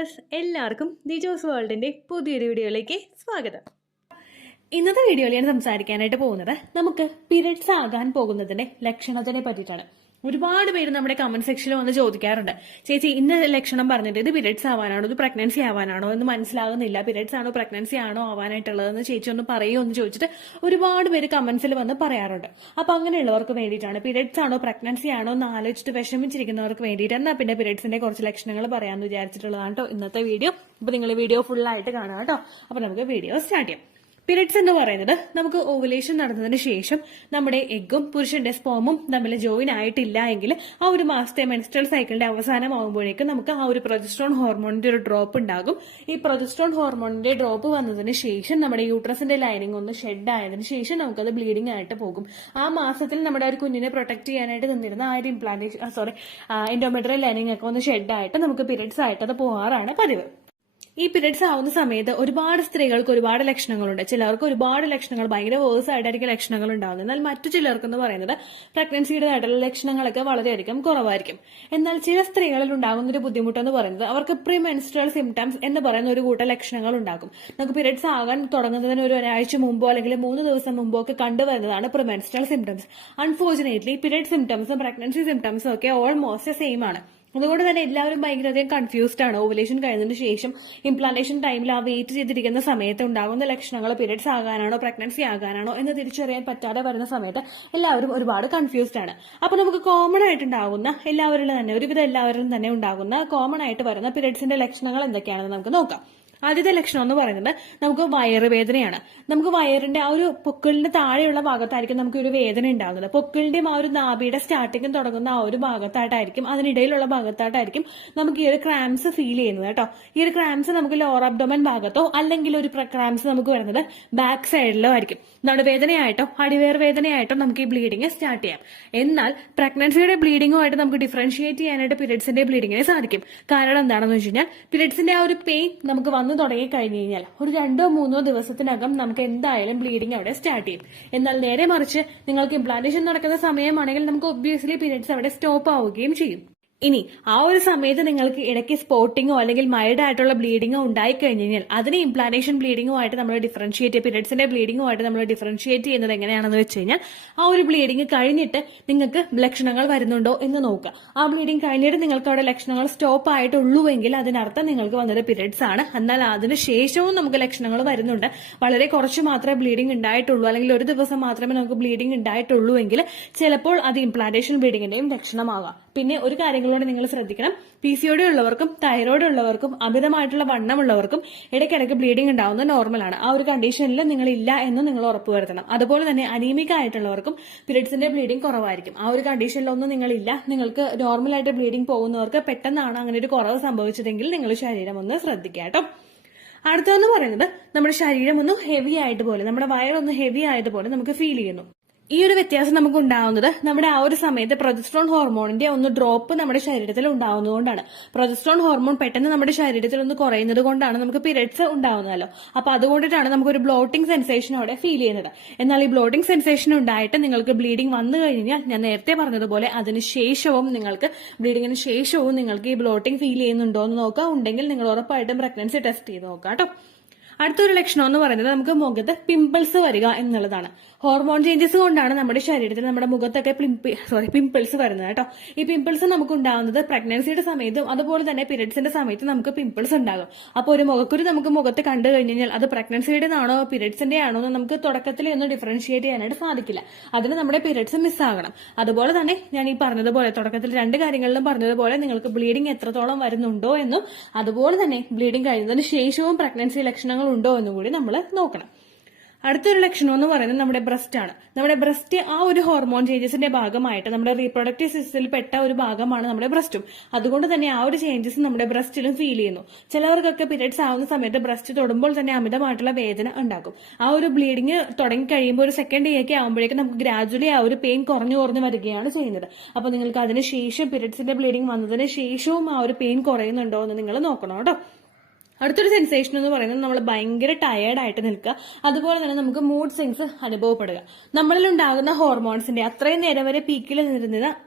Viewers, എല്ലാവർക്കും ദിജോസ് വേൾഡിന്റെ പുതിയൊരു വീഡിയോയിലേക്ക് സ്വാഗതം. ഇന്നത്തെ വീഡിയോയിൽ ഞാൻ സംസാരിക്കാനായിട്ട് പോകുന്നത് നമുക്ക് പീരിയഡ്സ് ആകാൻ പോകുന്നതിന്റെ ലക്ഷണത്തിനെ പറ്റിയിട്ടാണ്. ഒരുപാട് പേര് നമ്മുടെ കമന്റ് സെക്ഷനിൽ വന്ന് ചോദിക്കാറുണ്ട്, ചേച്ചി ഇന്ന ലക്ഷണം പറഞ്ഞിട്ട് ഇത് പീരിയഡ്സ് ആവാനാണോ, ഇത് പ്രഗ്നൻസി ആവാനാണോ എന്ന് മനസ്സിലാകുന്നില്ല, പീരിയഡ്സ് ആണോ പ്രഗ്നൻസി ആണോ ആവാനായിട്ടുള്ളതെന്ന് ചേച്ചി ഒന്ന് പറയുമോ എന്ന് ചോദിച്ചിട്ട് ഒരുപാട് പേര് കമന്റ്സിൽ വന്ന് പറയാറുണ്ട്. അപ്പൊ അങ്ങനെയുള്ളവർക്ക് വേണ്ടിയിട്ടാണ്, പീരിയഡ്സ് ആണോ പ്രഗ്നൻസി ആണോ എന്ന് ആലോചിച്ചിട്ട് വിഷമിച്ചിരിക്കുന്നവർക്ക് വേണ്ടിയിട്ട് എന്നാ പിന്നെ പീരിയഡ്സിന്റെ കുറച്ച് ലക്ഷണങ്ങൾ പറയാമെന്ന് വിചാരിച്ചിട്ടുള്ളതാണ് കേട്ടോ ഇന്നത്തെ വീഡിയോ. അപ്പൊ നിങ്ങൾ വീഡിയോ ഫുൾ ആയിട്ട് കാണാം കേട്ടോ. അപ്പൊ നമുക്ക് വീഡിയോ സ്റ്റാർട്ട് ചെയ്യാം. പീരിയഡ്സ് എന്ന് പറയുന്നത് നമുക്ക് ഓവുലേഷൻ നടന്നതിന് ശേഷം നമ്മുടെ എഗ്ഗും പുരുഷന്റെ സ്പോമും തമ്മിൽ ജോയിൻ ആയിട്ടില്ല എങ്കിൽ ആ ഒരു മാസത്തെ മെൻസ്ട്രൽ സൈക്കിളിന്റെ അവസാനമാകുമ്പോഴേക്കും നമുക്ക് ആ ഒരു പ്രൊജസ്ട്രോൺ ഹോർമോണിന്റെ ഒരു ഡ്രോപ്പ് ഉണ്ടാകും. ഈ പ്രൊജസ്ട്രോൺ ഹോർമോണിന്റെ ഡ്രോപ്പ് വന്നതിന് ശേഷം നമ്മുടെ യൂട്രസിന്റെ ലൈനിങ് ഒന്ന് ഷെഡ് ആയതിനു ശേഷം നമുക്കത് ബ്ലീഡിംഗ് ആയിട്ട് പോകും. ആ മാസത്തിൽ നമ്മുടെ ഒരു കുഞ്ഞിനെ പ്രൊട്ടക്ട് ചെയ്യാനായിട്ട് നിന്നിരുന്ന ആ ഒരു എൻഡോമെട്രിയൽ ലൈനിങ് ഒക്കെ ഒന്ന് ഷെഡ് ആയിട്ട് നമുക്ക് പീരിയഡ്സ് ആയിട്ട് അത് പോകാറാണ് പതിവ്. ഈ പീരിയഡ്സ് ആവുന്ന സമയത്ത് ഒരുപാട് സ്ത്രീകൾക്ക് ഒരുപാട് ലക്ഷണങ്ങളുണ്ട്. ചിലർക്ക് ഒരുപാട് ലക്ഷണങ്ങൾ ഭയങ്കര വേഴ്സ് ആയിട്ടായിരിക്കും ലക്ഷണങ്ങൾ ഉണ്ടാകുന്നത്. എന്നാൽ മറ്റു ചിലർക്ക് എന്ന് പറയുന്നത് പ്രഗ്നൻസിയുടേതായിട്ടുള്ള ലക്ഷണങ്ങളൊക്കെ വളരെയധികം കുറവായിരിക്കും. എന്നാൽ ചില സ്ത്രീകളിൽ ഉണ്ടാകുന്ന ഒരു ബുദ്ധിമുട്ടെന്ന് പറയുന്നത് അവർക്ക് പ്രീ മെൻസ്ട്രൽ സിംറ്റംസ് എന്ന് പറയുന്ന ഒരു കൂട്ടം ലക്ഷണങ്ങൾ ഉണ്ടാകും. നമുക്ക് പീരിയഡ്സ് ആകാൻ തുടങ്ങുന്നതിന് ഒരാഴ്ച മുമ്പോ അല്ലെങ്കിൽ 3 ദിവസം മുമ്പോ ഒക്കെ കണ്ടുവരുന്നതാണ് pre menstrual symptoms. Unfortunately period സിംറ്റംസും പ്രഗ്നൻസി സിംറ്റംസും ഒക്കെ ഓൾമോസ്റ്റ് സെയിം ആണ്. അതുകൊണ്ട് തന്നെ എല്ലാവരും ഭയങ്കരധികം കൺഫ്യൂസ്ഡ് ആണ്. ഓവുലേഷൻ കഴിഞ്ഞതിന് ശേഷം ഇംപ്ലാന്റേഷൻ ടൈമിൽ ആ വെയിറ്റ് ചെയ്തിരിക്കുന്ന സമയത്ത് ഉണ്ടാകുന്ന ലക്ഷണങ്ങൾ പീരിയഡ്സ് ആകാനാണോ പ്രഗ്നൻസി ആകാനാണോ എന്ന് തിരിച്ചറിയാൻ പറ്റാതെ വരുന്ന സമയത്ത് എല്ലാവരും ഒരുപാട് കൺഫ്യൂസ്ഡ് ആണ്. അപ്പൊ നമുക്ക് കോമൺ ആയിട്ടുണ്ടാകുന്ന എല്ലാവരിലും തന്നെ ഒരുവിധം എല്ലാവരിലും തന്നെ ഉണ്ടാകുന്ന കോമൺ ആയിട്ട് വരുന്ന പീരിയഡ്സിന്റെ ലക്ഷണങ്ങൾ എന്തൊക്കെയാണെന്ന് നമുക്ക് നോക്കാം. ആദ്യത്തെ ലക്ഷണം എന്ന് പറയുന്നത് നമുക്ക് വയറുവേദനയാണ്. നമുക്ക് വയറിന്റെ ആ ഒരു പൊക്കിളിന്റെ താഴെയുള്ള ഭാഗത്തായിരിക്കും നമുക്ക് ഒരു വേദന ഉണ്ടാകുന്നത്. പൊക്കിളിന്റെയും ആ ഒരു നാഭിയുടെ സ്റ്റാർട്ടിങ്ങും തുടങ്ങുന്ന ആ ഒരു ഭാഗത്തായിട്ടായിരിക്കും, അതിനിടയിലുള്ള ഭാഗത്തായിട്ടായിരിക്കും നമുക്ക് ഈ ഒരു ക്രാംസ് ഫീൽ ചെയ്യുന്നത് കേട്ടോ. ഈ ഒരു ക്രാംസ് നമുക്ക് ലോവർ അബ്ഡോമൻ ഭാഗത്തോ അല്ലെങ്കിൽ ഒരു ക്രാംസ് നമുക്ക് വരുന്നത് ബാക്ക് സൈഡിലോ ആയിരിക്കും. നടുവേദനയായിട്ടോ അടിവേർ വേദനയായിട്ടോ നമുക്ക് ഈ ബ്ലീഡിങ് സ്റ്റാർട്ട് ചെയ്യാം. എന്നാൽ പ്രഗ്നൻസിയുടെ ബ്ലീഡിങ്ങുമായിട്ട് നമുക്ക് ഡിഫറൻഷിയേറ്റ് ചെയ്യാനായിട്ട് പീരിയഡ്സിന്റെ ബ്ലീഡിങ്ങിനെ സാധിക്കും. കാരണം എന്താണെന്ന് വെച്ച് കഴിഞ്ഞാൽ പീരിയഡ്സിന്റെ ആ ഒരു പെയിൻ നമുക്ക് വന്നു തുടങ്ങി കഴിഞ്ഞു കഴിഞ്ഞാൽ ഒരു 2-3 ദിവസത്തിനകം നമുക്ക് എന്തായാലും ബ്ലീഡിംഗ് അവിടെ സ്റ്റാർട്ട് ചെയ്യും. എന്നാൽ നേരെ മറിച്ച് നിങ്ങൾക്ക് ഇംപ്ലാന്റേഷൻ നടക്കുന്ന സമയമാണെങ്കിൽ നമുക്ക് ഒബ്വിയസ്ലി പീരിയഡ്സ് അവിടെ സ്റ്റോപ്പ് ആവുകയും ചെയ്യും. ഇനി ആ ഒരു സമയത്ത് നിങ്ങൾക്ക് ഇടയ്ക്ക് സ്പോട്ടിങ്ങോ അല്ലെങ്കിൽ മൈൽഡ് ആയിട്ടുള്ള ബ്ലീഡിങ്ങോ ഉണ്ടായി കഴിഞ്ഞു കഴിഞ്ഞാൽ അതിനെ ഇംപ്ലാന്റേഷൻ ബ്ലീഡിങ്ങുമായിട്ട് നമ്മൾ ഡിഫറൻഷിയേറ്റ്, പീരിയഡ്സിന്റെ ബ്ലീഡിങ്ങുമായിട്ട് നമ്മൾ ഡിഫറൻഷിയേറ്റ് ചെയ്യുന്നത് എങ്ങനെയാണെന്ന് വെച്ച് കഴിഞ്ഞാൽ ആ ഒരു ബ്ലീഡിങ് കഴിഞ്ഞിട്ട് നിങ്ങൾക്ക് ലക്ഷണങ്ങൾ വരുന്നുണ്ടോ എന്ന് നോക്കുക. ആ ബ്ലീഡിങ് കഴിഞ്ഞിട്ട് നിങ്ങൾക്ക് അവിടെ ലക്ഷണങ്ങൾ സ്റ്റോപ്പ് ആയിട്ടുള്ളൂവെങ്കിൽ അതിനർത്ഥം നിങ്ങൾക്ക് വന്നത് പീരിയഡ്സ് ആണ്. എന്നാൽ അതിന് ശേഷവും നമുക്ക് ലക്ഷണങ്ങൾ വരുന്നുണ്ട്, വളരെ കുറച്ച് മാത്രമേ ബ്ലീഡിംഗ് ഉണ്ടായിട്ടുള്ളൂ അല്ലെങ്കിൽ ഒരു ദിവസം മാത്രമേ നമുക്ക് ബ്ലീഡിംഗ് ഉണ്ടായിട്ടുള്ളൂ എങ്കിൽ ചിലപ്പോൾ അത് ഇംപ്ലാന്റേഷൻ ബ്ലീഡിങ്ങിന്റെയും ലക്ഷണമാകാം. പിന്നെ ഒരു കാര്യങ്ങളോട് നിങ്ങൾ ശ്രദ്ധിക്കണം, PCOD ഉള്ളവർക്കും തൈറോയ്ഡ് ഉള്ളവർക്കും അമിതമായിട്ടുള്ള വണ്ണമുള്ളവർക്കും ഇടയ്ക്കിടയ്ക്ക് ബ്ലീഡിംഗ് ഉണ്ടാവുന്നത് നോർമലാണ്. ആ ഒരു കണ്ടീഷനിൽ നിങ്ങൾ ഇല്ല എന്ന് നിങ്ങൾ ഉറപ്പുവരുത്തണം. അതുപോലെ തന്നെ അനീമിക് ആയിട്ടുള്ളവർക്കും പീരിയഡ്സിന്റെ ബ്ലീഡിംഗ് കുറവായിരിക്കും. ആ ഒരു കണ്ടീഷനിലൊന്നും നിങ്ങളില്ല, നിങ്ങൾക്ക് നോർമലായിട്ട് ബ്ലീഡിംഗ് പോകുന്നവർക്ക് പെട്ടെന്നാണ് അങ്ങനെ ഒരു കുറവ് സംഭവിച്ചതെങ്കിൽ നിങ്ങൾ ശരീരം ഒന്ന് ശ്രദ്ധിക്കുക കേട്ടോ. അടുത്തതെന്ന് പറയുന്നത് നമ്മുടെ ശരീരം ഒന്ന് ഹെവി ആയിട്ട് പോലെ, നമ്മുടെ വയറൊന്ന് ഹെവി ആയതുപോലെ നമുക്ക് ഫീൽ ചെയ്യുന്നു. ഈ ഒരു വ്യത്യാസം നമുക്ക് ഉണ്ടാവുന്നത് നമ്മുടെ ആ ഒരു സമയത്ത് പ്രൊജസ്ട്രോൺ ഹോർമോണിന്റെ ഒന്ന് ഡ്രോപ്പ് നമ്മുടെ ശരീരത്തിൽ ഉണ്ടാവുന്നതുകൊണ്ടാണ്. പ്രൊജസ്ട്രോൺ ഹോർമോൺ പെട്ടെന്ന് നമ്മുടെ ശരീരത്തിൽ ഒന്ന് കുറയുന്നത് കൊണ്ടാണ് നമുക്ക് പീരിയഡ്സ് ഉണ്ടാവുന്നതല്ലോ. അപ്പൊ അതുകൊണ്ടിട്ടാണ് നമുക്ക് ഒരു ബ്ലോട്ടിംഗ് സെൻസേഷൻ അവിടെ ഫീൽ ചെയ്യുന്നത്. എന്നാൽ ഈ ബ്ലോട്ടിംഗ് സെൻസേഷൻ ഉണ്ടായിട്ട് നിങ്ങൾക്ക് ബ്ലീഡിംഗ് വന്നു കഴിഞ്ഞാൽ ഞാൻ നേരത്തെ പറഞ്ഞതുപോലെ അതിന് ശേഷവും നിങ്ങൾക്ക് ബ്ലീഡിങ്ങിന് ശേഷവും നിങ്ങൾക്ക് ഈ ബ്ലോട്ടിംഗ് ഫീൽ ചെയ്യുന്നുണ്ടോ എന്ന് നോക്കുക. ഉണ്ടെങ്കിൽ നിങ്ങൾ ഉറപ്പായിട്ടും പ്രഗ്നൻസി ടെസ്റ്റ് ചെയ്ത് നോക്കാം കേട്ടോ. അടുത്തൊരു ലക്ഷണം എന്ന് പറയുന്നത് നമുക്ക് മുഖത്ത് പിമ്പിൾസ് വരിക എന്നുള്ളതാണ്. ഹോർമോൺ ചേഞ്ചസ് കൊണ്ടാണ് നമ്മുടെ ശരീരത്തിൽ നമ്മുടെ മുഖത്തൊക്കെ പിമ്പിൾസ് വരുന്നത് കേട്ടോ. ഈ പിമ്പിൾസ് നമുക്ക് ഉണ്ടാകുന്നത് പ്രഗ്നൻസിയുടെ സമയത്തും അതുപോലെ തന്നെ പീരിയഡ്സിന്റെ സമയത്ത് നമുക്ക് പിമ്പിൾസ് ഉണ്ടാകും. അപ്പോൾ ഒരു മുഖക്കുരു നമുക്ക് മുഖത്ത് കണ്ടു കഴിഞ്ഞു കഴിഞ്ഞാൽ അത് പ്രഗ്നൻസിയുടെ ആണോ പീരിയഡ്സിന്റെ ആണോ എന്ന് നമുക്ക് തുടക്കത്തിൽ ഒന്ന് ഡിഫറൻഷിയേറ്റ് ചെയ്യാനായിട്ട് സാധിക്കില്ല. അതിന് നമ്മുടെ പീരിയഡ്സ് മിസ്സാകണം. അതുപോലെ തന്നെ ഞാൻ ഈ പറഞ്ഞതുപോലെ തുടക്കത്തിൽ 2 കാര്യങ്ങളിലും പറഞ്ഞതുപോലെ നിങ്ങൾക്ക് ബ്ലീഡിംഗ് എത്രത്തോളം വരുന്നുണ്ടോ എന്നും അതുപോലെ തന്നെ ബ്ലീഡിംഗ് കഴിയുന്നതിന് ശേഷവും പ്രഗ്നൻസി ലക്ഷണങ്ങൾ ഉണ്ടോ എന്നും കൂടി നമ്മൾ നോക്കണം. അടുത്തൊരു ലക്ഷണം എന്ന് പറയുന്നത് നമ്മുടെ ബ്രസ്റ്റ് ആണ്. നമ്മുടെ ബ്രസ്റ്റ് ആ ഒരു ഹോർമോൺ ചേഞ്ചസിന്റെ ഭാഗമായിട്ട് നമ്മുടെ റീപ്രൊഡക്റ്റീവ് സിസ്റ്റത്തിൽ പെട്ട ഒരു ഭാഗമാണ് നമ്മുടെ ബ്രസ്റ്റും. അതുകൊണ്ട് തന്നെ ആ ഒരു ചേഞ്ചസ് നമ്മുടെ ബ്രസ്റ്റിലും ഫീൽ ചെയ്യുന്നു. ചിലവർക്കൊക്കെ പീരിയഡ്സ് ആവുന്ന സമയത്ത് ബ്രസ്റ്റ് തൊടുമ്പോൾ തന്നെ അമിതമായിട്ടുള്ള വേദന ഉണ്ടാകും. ആ ഒരു ബ്ലീഡിങ് തുടങ്ങി കഴിയുമ്പോൾ ഒരു സെക്കൻഡ് ഡേ ഒക്കെ ആകുമ്പോഴേക്കും നമുക്ക് ഗ്രാജുവലി ആ ഒരു പെയിൻ കുറഞ്ഞു വരികയാണ് ചെയ്യുന്നത്. അപ്പൊ നിങ്ങൾക്ക് അതിനുശേഷം പീരിയഡ്സിന്റെ ബ്ലീഡിങ് വന്നതിന് ശേഷവും ആ ഒരു പെയിൻ കുറയുന്നുണ്ടോ എന്ന് നിങ്ങൾ നോക്കണം കേട്ടോ. അടുത്തൊരു സെൻസേഷൻ എന്ന് പറയുന്നത് നമ്മൾ ഭയങ്കര ടയേർഡായിട്ട് നിൽക്കുക, അതുപോലെ തന്നെ നമുക്ക് മൂഡ് സ്വിങ്സ് അനുഭവപ്പെടുക. നമ്മളിൽ ഉണ്ടാകുന്ന ഹോർമോൺസിന്റെ അത്രയും നേരം വരെ പീക്കിൽ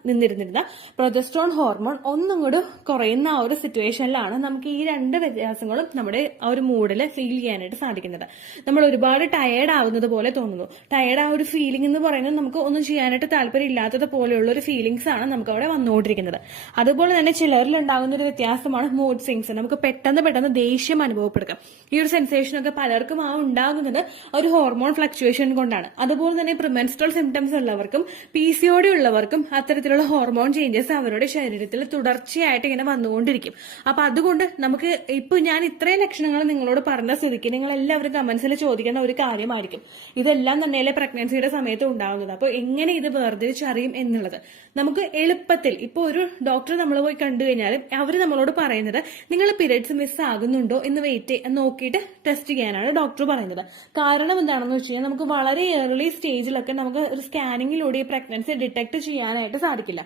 നിന്നിരുന്നിരുന്ന പ്രൊജസ്ട്രോൺ ഹോർമോൺ ഒന്നും കൂടി കുറയുന്ന ആ ഒരു സിറ്റുവേഷനിലാണ് നമുക്ക് ഈ രണ്ട് വ്യത്യാസങ്ങളും നമ്മുടെ ആ ഒരു മൂഡിൽ ഫീൽ ചെയ്യാനായിട്ട് സാധിക്കുന്നത്. നമ്മൾ ഒരുപാട് ടയേർഡ് ആവുന്നത് പോലെ തോന്നുന്നു. ടയേർഡ് ആ ഒരു ഫീലിംഗ് എന്ന് പറയുന്നത് നമുക്ക് ഒന്നും ചെയ്യാനായിട്ട് താല്പര്യം ഇല്ലാത്തത് പോലെയുള്ള ഒരു ഫീലിംഗ്സ് ആണ് നമുക്ക് അവിടെ വന്നുകൊണ്ടിരിക്കുന്നത്. അതുപോലെ തന്നെ ചിലരിൽ ഉണ്ടാകുന്ന ഒരു വ്യത്യാസമാണ് മൂഡ് സ്വിങ്സ്. നമുക്ക് പെട്ടെന്ന് ദേഷ്യം അനുഭവപ്പെടുക. ഈ ഒരു സെൻസേഷൻ ഒക്കെ പലർക്കും ഉണ്ടാകുന്നത് ഒരു ഹോർമോൺ ഫ്ലക്ച്വേഷൻ കൊണ്ടാണ്. അതുപോലെ തന്നെ പ്രിമെൻസ്ട്രൽ സിംറ്റംസ് ഉള്ളവർക്കും PCOD ഉള്ളവർക്കും അത്തരത്തിലുള്ള ഹോർമോൺ ചേഞ്ചസ് അവരുടെ ശരീരത്തിൽ തുടർച്ചയായിട്ട് ഇങ്ങനെ വന്നുകൊണ്ടിരിക്കും. അപ്പൊ അതുകൊണ്ട് നമുക്ക് ഇപ്പൊ ഞാൻ ഇത്രയും ലക്ഷണങ്ങൾ നിങ്ങളോട് പറഞ്ഞ സ്ഥിതിക്ക് നിങ്ങൾ എല്ലാവരും കമന്റ്സിൽ ചോദിക്കുന്ന ഒരു കാര്യമായിരിക്കും, ഇതെല്ലാം തന്നെയല്ലേ പ്രഗ്നൻസിയുടെ സമയത്ത് ഉണ്ടാകുന്നത്, അപ്പൊ എങ്ങനെ ഇത് വേർതിരിച്ചറിയും എന്നുള്ളത്. നമുക്ക് എളുപ്പത്തിൽ ഇപ്പൊ ഒരു ഡോക്ടർ നമ്മൾ പോയി കണ്ടു കഴിഞ്ഞാൽ അവർ നമ്മളോട് പറയുന്നത് നിങ്ങൾ പീരിയഡ്സ് മിസ് ആകുന്നുണ്ടോ എന്ന് നോക്കിയിട്ട് ടെസ്റ്റ് ചെയ്യാനാണ് ഡോക്ടർ പറയുന്നത്. കാരണം എന്താണെന്ന് വെച്ച് കഴിഞ്ഞാൽ നമുക്ക് വളരെ ഏർലി സ്റ്റേജിലൊക്കെ നമുക്ക് ഒരു സ്കാനിങ്ങിലൂടെ ഈ പ്രഗ്നൻസി ഡിറ്റക്ട് ചെയ്യാനായിട്ട് സാധിക്കില്ല.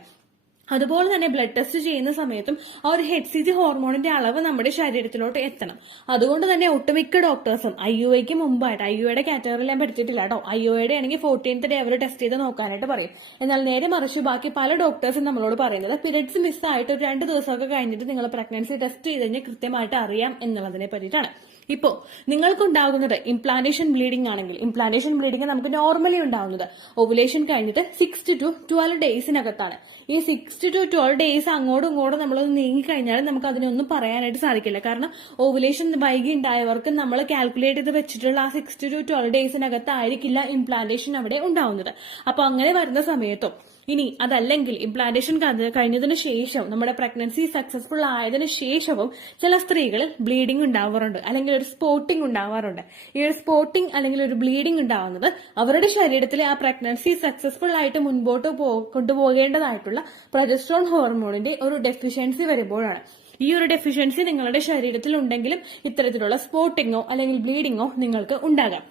അതുപോലെ തന്നെ ബ്ലഡ് ടെസ്റ്റ് ചെയ്യുന്ന സമയത്തും ആ ഒരു HCG ഹോർമോണിന്റെ അളവ് നമ്മുടെ ശരീരത്തിലോട്ട് എത്തണം. അതുകൊണ്ട് തന്നെ ഒട്ടുമിക്ക ഡോക്ടേഴ്സും IUIക്ക് മുമ്പായിട്ട്, IUIയുടെ കാറ്റഗറിയിൽ ഞാൻ പഠിച്ചിട്ടില്ല കേട്ടോ, IUIയുടെ ആണെങ്കിൽ 14th ഡേ അവർ ടെസ്റ്റ് ചെയ്ത് നോക്കാനായിട്ട് പറയും. എന്നാൽ നേരെ മറിച്ച് ബാക്കി പല ഡോക്ടേഴ്സും നമ്മളോട് പറയുന്നത് പീരിയഡ്സ് മിസ്സായിട്ട് ഒരു 2 ദിവസമൊക്കെ കഴിഞ്ഞിട്ട് നിങ്ങൾ പ്രഗ്നൻസി ടെസ്റ്റ് ചെയ്ത് കഴിഞ്ഞാൽ കൃത്യമായിട്ട് അറിയാം എന്നുള്ളതിനെ പറ്റിയിട്ടാണ്. ഇപ്പോ നിങ്ങൾക്കുണ്ടാകുന്നത് ഇംപ്ലാന്റേഷൻ ബ്ലീഡിംഗ് ആണെങ്കിൽ, ഇംപ്ലാന്റേഷൻ ബ്ലീഡിംഗ് നമുക്ക് നോർമലി ഉണ്ടാകുന്നത് ഓവുലേഷൻ കഴിഞ്ഞിട്ട് 6 to 12 ഡേയ്സിനകത്താണ്. ഈ 6 to 12 ഡേയ്സ് അങ്ങോട്ടും ഇങ്ങോട്ടും നമ്മളൊന്ന് നീങ്ങിക്കഴിഞ്ഞാൽ നമുക്ക് അതിനൊന്നും പറയാനായിട്ട് സാധിക്കില്ല. കാരണം ഓവുലേഷൻ വൈകി ഉണ്ടായവർക്ക് നമ്മൾ കാൽക്കുലേറ്റ് ചെയ്ത് വെച്ചിട്ടുള്ള ആ 6 to 12 ഡേയ്സിനകത്തായിരിക്കില്ല ഇംപ്ലാന്റേഷൻ അവിടെ ഉണ്ടാവുന്നത്. അപ്പൊ അങ്ങനെ വരുന്ന സമയത്തും ഇനി അതല്ലെങ്കിൽ ഇംപ്ലാന്റേഷൻ കഴിഞ്ഞതിന് ശേഷം നമ്മുടെ പ്രഗ്നൻസി സക്സസ്ഫുൾ ആയതിനു ശേഷവും ചില സ്ത്രീകളിൽ ബ്ലീഡിംഗ് ഉണ്ടാവാറുണ്ട്, അല്ലെങ്കിൽ ഒരു സ്പോട്ടിംഗ് ഉണ്ടാവാറുണ്ട്. ഈ ഒരു സ്പോട്ടിംഗ് അല്ലെങ്കിൽ ഒരു ബ്ലീഡിംഗ് ഉണ്ടാവുന്നത് അവരുടെ ശരീരത്തിലെ ആ പ്രഗ്നൻസി സക്സസ്ഫുൾ ആയിട്ട് മുൻപോട്ട് കൊണ്ടുപോകേണ്ടതായിട്ടുള്ള പ്രൊജസ്ട്രോൺ ഹോർമോണിന്റെ ഒരു ഡെഫിഷ്യൻസി വരുമ്പോഴാണ്. ഈ ഒരു ഡെഫിഷ്യൻസി നിങ്ങളുടെ ശരീരത്തിൽ ഉണ്ടെങ്കിലും ഇത്തരത്തിലുള്ള സ്പോട്ടിങ്ങോ അല്ലെങ്കിൽ ബ്ലീഡിങ്ങോ നിങ്ങൾക്ക് ഉണ്ടാകാം.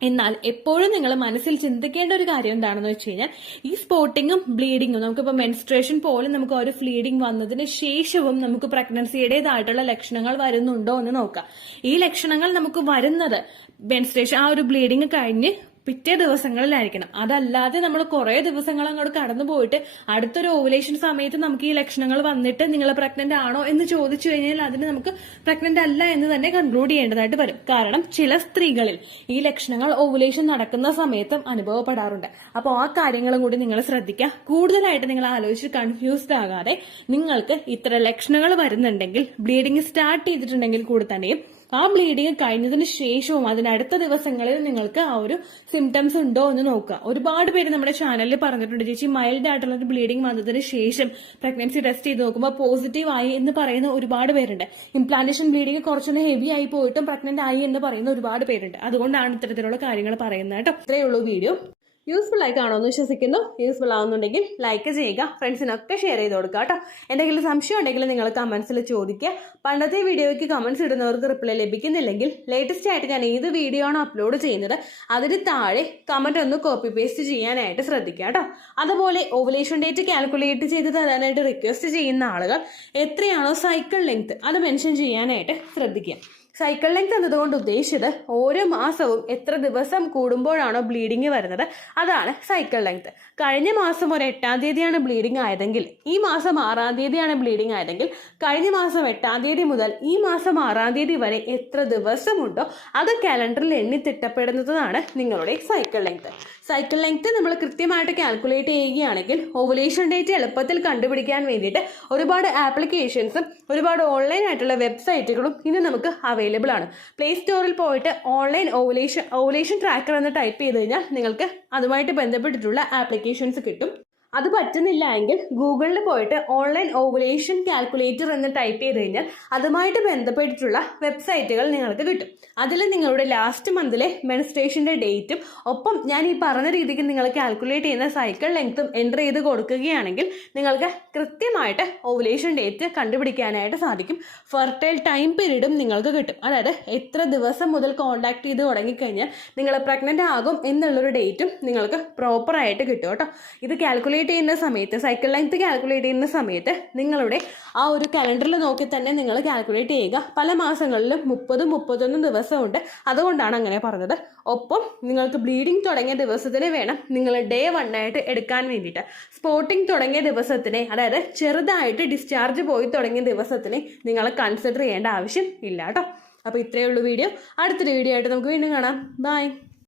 എന്നാൽ എപ്പോഴും നിങ്ങൾ മനസ്സിൽ ചിന്തിക്കേണ്ട ഒരു കാര്യം എന്താണെന്ന് വെച്ച് കഴിഞ്ഞാൽ ഈ സ്പോട്ടിങ്ങും ബ്ലീഡിങ്ങും നമുക്കിപ്പോൾ മെൻസ്ട്രേഷൻ പോലെ നമുക്ക് ഒരു ഫ്ലീഡിംഗ് വന്നതിന് ശേഷവും നമുക്ക് പ്രഗ്നൻസിയുടേതായിട്ടുള്ള ലക്ഷണങ്ങൾ വരുന്നുണ്ടോ എന്ന് നോക്കാം. ഈ ലക്ഷണങ്ങൾ നമുക്ക് വരുന്നത് മെൻസ്ട്രേഷൻ ആ ഒരു ബ്ലീഡിങ് കഴിഞ്ഞ് പിറ്റേ ദിവസങ്ങളിലായിരിക്കണം. അതല്ലാതെ നമ്മൾ കുറെ ദിവസങ്ങൾ അങ്ങോട്ട് കടന്നു പോയിട്ട് അടുത്തൊരു ഓവുലേഷൻ സമയത്ത് നമുക്ക് ഈ ലക്ഷണങ്ങൾ വന്നിട്ട് നിങ്ങൾ പ്രഗ്നന്റ് ആണോ എന്ന് ചോദിച്ചു കഴിഞ്ഞാൽ അതിന് നമുക്ക് പ്രഗ്നന്റ് അല്ല എന്ന് തന്നെ കൺക്ലൂഡ് ചെയ്യേണ്ടതായിട്ട് വരും. കാരണം ചില സ്ത്രീകളിൽ ഈ ലക്ഷണങ്ങൾ ഓവുലേഷൻ നടക്കുന്ന സമയത്തും അനുഭവപ്പെടാറുണ്ട്. അപ്പോൾ ആ കാര്യങ്ങളും കൂടി നിങ്ങൾ ശ്രദ്ധിക്കുക. കൂടുതലായിട്ട് നിങ്ങൾ ആലോചിച്ച് കൺഫ്യൂസ്ഡ് ആകാതെ നിങ്ങൾക്ക് ഇത്ര ലക്ഷണങ്ങൾ വരുന്നുണ്ടെങ്കിൽ, ബ്ലീഡിംഗ് സ്റ്റാർട്ട് ചെയ്തിട്ടുണ്ടെങ്കിൽ കൂടി തന്നെയും ആ ബ്ലീഡിങ് കഴിഞ്ഞതിന് ശേഷവും അതിനടുത്ത ദിവസങ്ങളിൽ നിങ്ങൾക്ക് ആ ഒരു സിംറ്റംസ് ഉണ്ടോ എന്ന് നോക്കുക. ഒരുപാട് പേര് നമ്മുടെ ചാനലിൽ പറഞ്ഞിട്ടുണ്ട്, ചേച്ചി മൈൽഡ് ആയിട്ടുള്ള ഒരു ബ്ലീഡിങ് വന്നതിന് ശേഷം പ്രഗ്നൻസി ടെസ്റ്റ് ചെയ്ത് നോക്കുമ്പോൾ പോസിറ്റീവ് ആയി എന്ന് പറയുന്ന ഒരുപാട് പേരുണ്ട്. ഇംപ്ലാന്റേഷൻ ബ്ലീഡിങ് കുറച്ചൊന്ന് ഹെവി ആയി പോയിട്ടും പ്രഗ്നന്റ് ആയി എന്ന് പറയുന്ന ഒരുപാട് പേരുണ്ട്. അതുകൊണ്ടാണ് ഇത്തരത്തിലുള്ള കാര്യങ്ങൾ പറയുന്നത് കേട്ടോ. ഇത്രയേ ഉള്ളൂ വീഡിയോ. യൂസ്ഫുൾ ആയി കാണുമെന്ന് വിശ്വസിക്കുന്നു. യൂസ്ഫുൾ ആവുന്നുണ്ടെങ്കിൽ ലൈക്ക് ചെയ്യുക, ഫ്രണ്ട്സിനൊക്കെ ഷെയർ ചെയ്ത് കൊടുക്കുക കേട്ടോ. എന്തെങ്കിലും സംശയം ഉണ്ടെങ്കിൽ നിങ്ങൾ കമന്റ്സിൽ ചോദിക്കുക. പണ്ടത്തെ വീഡിയോയ്ക്ക് കമന്റ്സ് ഇടുന്നവർക്ക് റിപ്ലൈ ലഭിക്കുന്നില്ലെങ്കിൽ ലേറ്റസ്റ്റ് ആയിട്ട് ഞാൻ ഏത് വീഡിയോ ആണോ അപ്ലോഡ് ചെയ്യുന്നത് അതിന് താഴെ കമന്റ് ഒന്ന് കോപ്പി പേസ്റ്റ് ചെയ്യാനായിട്ട് ശ്രദ്ധിക്കുക കേട്ടോ. അതുപോലെ ഓവുലേഷൻ ഡേറ്റ് കാൽക്കുലേറ്റ് ചെയ്ത് തരാനായിട്ട് റിക്വസ്റ്റ് ചെയ്യുന്ന ആളുകൾ എത്രയാണോ സൈക്കിൾ ലെങ്ത് അത് മെൻഷൻ ചെയ്യാനായിട്ട് ശ്രദ്ധിക്കുക. സൈക്കിൾ ലെങ്ത് എന്നതുകൊണ്ട് ഉദ്ദേശിച്ചത് ഓരോ മാസവും എത്ര ദിവസം കൂടുമ്പോഴാണോ ബ്ലീഡിങ് വരുന്നത് അതാണ് സൈക്കിൾ ലെങ്ത്. കഴിഞ്ഞ മാസം ഒരു 8-ാം തീയതിയാണ് ബ്ലീഡിങ് ആയതെങ്കിൽ ഈ മാസം 6-ാം തീയതിയാണ് ബ്ലീഡിങ് ആയതെങ്കിൽ കഴിഞ്ഞ മാസം 8-ാം തീയതി മുതൽ ഈ മാസം 6-ാം തീയതി വരെ എത്ര ദിവസമുണ്ടോ അത് കാലണ്ടറിൽ എണ്ണി തിട്ടപ്പെടുന്നതാണ് നിങ്ങളുടെ സൈക്കിൾ ലെങ്ത്. സൈക്കിൾ ലെങ്ത് നമ്മൾ കൃത്യമായിട്ട് കാൽക്കുലേറ്റ് ചെയ്യുകയാണെങ്കിൽ ഓവുലേഷൻ ഡേറ്റ് എളുപ്പത്തിൽ കണ്ടുപിടിക്കാൻ വേണ്ടിയിട്ട് ഒരുപാട് ആപ്ലിക്കേഷൻസും ഒരുപാട് ഓൺലൈൻ ആയിട്ടുള്ള വെബ്സൈറ്റുകളും ഇന്ന് നമുക്ക് അവൈലബിൾ ആണ്. പ്ലേ സ്റ്റോറിൽ പോയിട്ട് ഓൺലൈൻ ഓവുലേഷൻ ട്രാക്കർ എന്ന് ടൈപ്പ് ചെയ്ത് കഴിഞ്ഞാൽ നിങ്ങൾക്ക് അതുമായിട്ട് ബന്ധപ്പെട്ടിട്ടുള്ള ആപ്ലിക്കേഷൻസ് കിട്ടും. അത് പറ്റുന്നില്ല എങ്കിൽ ഗൂഗിളിൽ പോയിട്ട് ഓൺലൈൻ ഓവുലേഷൻ കാൽക്കുലേറ്റർ എന്ന് ടൈപ്പ് ചെയ്ത് കഴിഞ്ഞാൽ അതുമായിട്ട് ബന്ധപ്പെട്ടിട്ടുള്ള വെബ്സൈറ്റുകൾ നിങ്ങൾക്ക് കിട്ടും. അതിൽ നിങ്ങളുടെ ലാസ്റ്റ് മന്തിലെ മെൻസ്ട്രേഷൻ്റെ ഡേറ്റും ഒപ്പം ഞാൻ ഈ പറഞ്ഞ രീതിക്ക് നിങ്ങൾ കാൽക്കുലേറ്റ് ചെയ്യുന്ന സൈക്കിൾ ലെങ്ത്തും എൻ്റർ ചെയ്ത് കൊടുക്കുകയാണെങ്കിൽ നിങ്ങൾക്ക് കൃത്യമായിട്ട് ഓവുലേഷൻ ഡേറ്റ് കണ്ടുപിടിക്കാനായിട്ട് സാധിക്കും. ഫെർട്ടൈൽ ടൈം പീരീഡും നിങ്ങൾക്ക് കിട്ടും. അതായത് എത്ര ദിവസം മുതൽ കോൺടാക്ട് ചെയ്ത് തുടങ്ങിക്കഴിഞ്ഞാൽ നിങ്ങൾ പ്രഗ്നൻ്റ് ആകും എന്നുള്ളൊരു ഡേറ്റും നിങ്ങൾക്ക് പ്രോപ്പറായിട്ട് കിട്ടും കേട്ടോ. ഇത് കാൽക്കുലേറ്റ് കാൽക്കുലേറ്റ് ചെയ്യുന്ന സമയത്ത്, സൈക്കിൾ ലെങ്ത് കാൽക്കുലേറ്റ് ചെയ്യുന്ന സമയത്ത് നിങ്ങളുടെ ആ ഒരു കലണ്ടറിൽ നോക്കി തന്നെ നിങ്ങൾ കാൽക്കുലേറ്റ് ചെയ്യുക. പല മാസങ്ങളിലും 30-31 ദിവസമുണ്ട്, അതുകൊണ്ടാണ് അങ്ങനെ പറഞ്ഞത്. ഒപ്പം നിങ്ങൾക്ക് ബ്ലീഡിങ് തുടങ്ങിയ ദിവസത്തിന് വേണം നിങ്ങൾ Day 1 ആയിട്ട് എടുക്കാൻ വേണ്ടിയിട്ട്. സ്പോട്ടിങ് തുടങ്ങിയ ദിവസത്തിനെ, അതായത് ചെറുതായിട്ട് ഡിസ്ചാർജ് പോയി തുടങ്ങിയ ദിവസത്തിനെ നിങ്ങൾ കൺസിഡർ ചെയ്യേണ്ട ആവശ്യം ഇല്ല കേട്ടോ. അപ്പോൾ ഇത്രയേ ഉള്ളൂ വീഡിയോ. അടുത്തൊരു വീഡിയോ ആയിട്ട് നമുക്ക് വീണ്ടും കാണാം. ബൈ.